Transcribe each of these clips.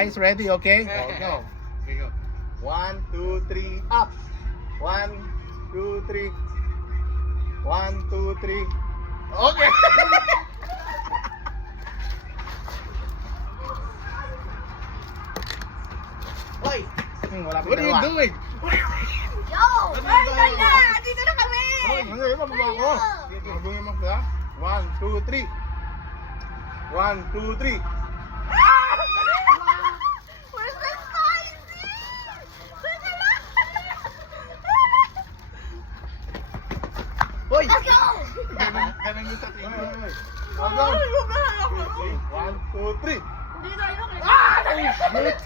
Guys, ready, okay? Go. Okay, go. 1, 2, 3, up. 1, 2, 3. 1, 2, 3. Okay. Hoy! Wala What are you doing? Yo! Ay, na! Dito na kami! Ano yun? Mababa ako. Mababa mo sila. 1, 2, 3. 1, 2, 3. Where's the spicy? Teka lang! Hoy! Let's go! Ganun yung sa tingin. Ano ba ako? 1, 2, 3. Hindi tayo kaya. Shit!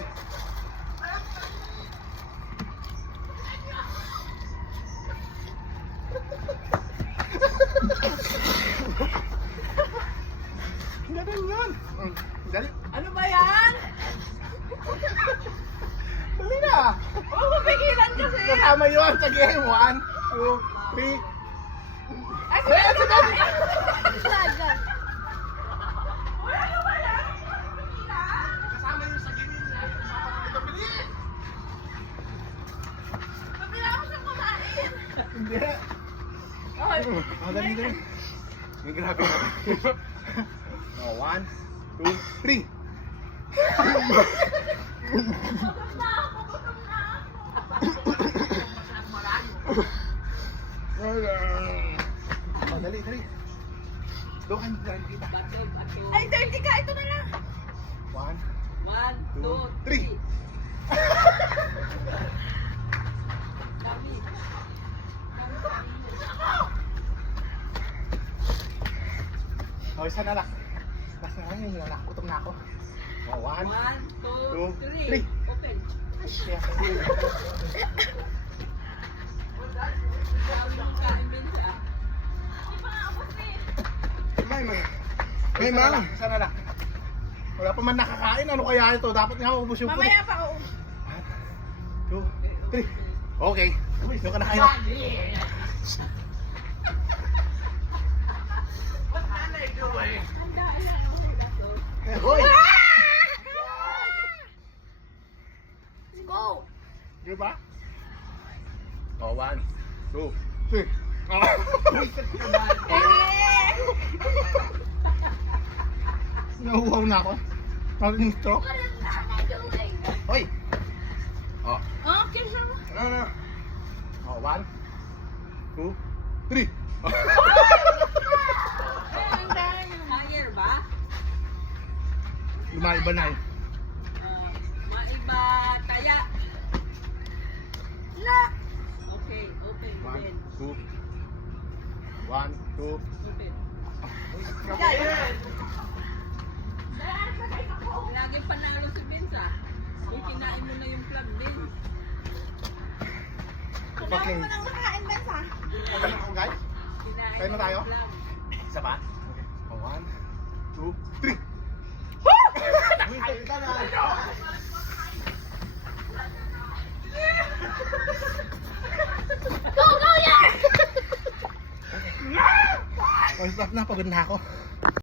Ganun yun. Dali. Ano ba yan? Dali na. Huwag mo pigilan kasi. Kasama yun sa game. 1, 2, 3. Ay, sige, sige. Lagan. Kasama yun sa game. Bilis! Kapila ako siyang kumain. Hindi. Ay, Dali, dali. May grabe na. 1, 2, 3. gutom na ako, gutom na ako. Dali, dali. Doon kayo kita. Ay, dirty ka. Ito na lang. 1, 1, 2, 2, 3. 3. Oh, isa na lang. Last na lang yun. Nakutom na ako. 1, 1, 2, 3. 3. Open. Kaya may lang. Isa na lang. Wala pa man nakakain. Ano kaya ito? Dapat nga maubos yung Mamaya pa. 1, 2, 3. Okay. Doon ka na kayo. Hoy! Let's go. Di ba? Oh, 1, 2, 3. Nahuhaw na ako. Parang stroke. What is Nana doing? Hoy! Oh, Oh, kiss her. ano? Oh, 1, 2, 3. Higher ba? Lumaiba na eh. Maiba. Kaya. La. Okay, open. 1, Then, 2. 1, 2. open. Laging panalo si Vince ah. Uy, kinain mo na yung plug din. Fucking. Kailangan mo nang makain, Benz, ha? Okay na ako, guys? Kinain Kain na mo tayo? yung plug. Isa pa? Okay. Oh, 1, 2, 3. Nakakain ka na. Go, go, yeah! Oh, stop na. Pagod na ako.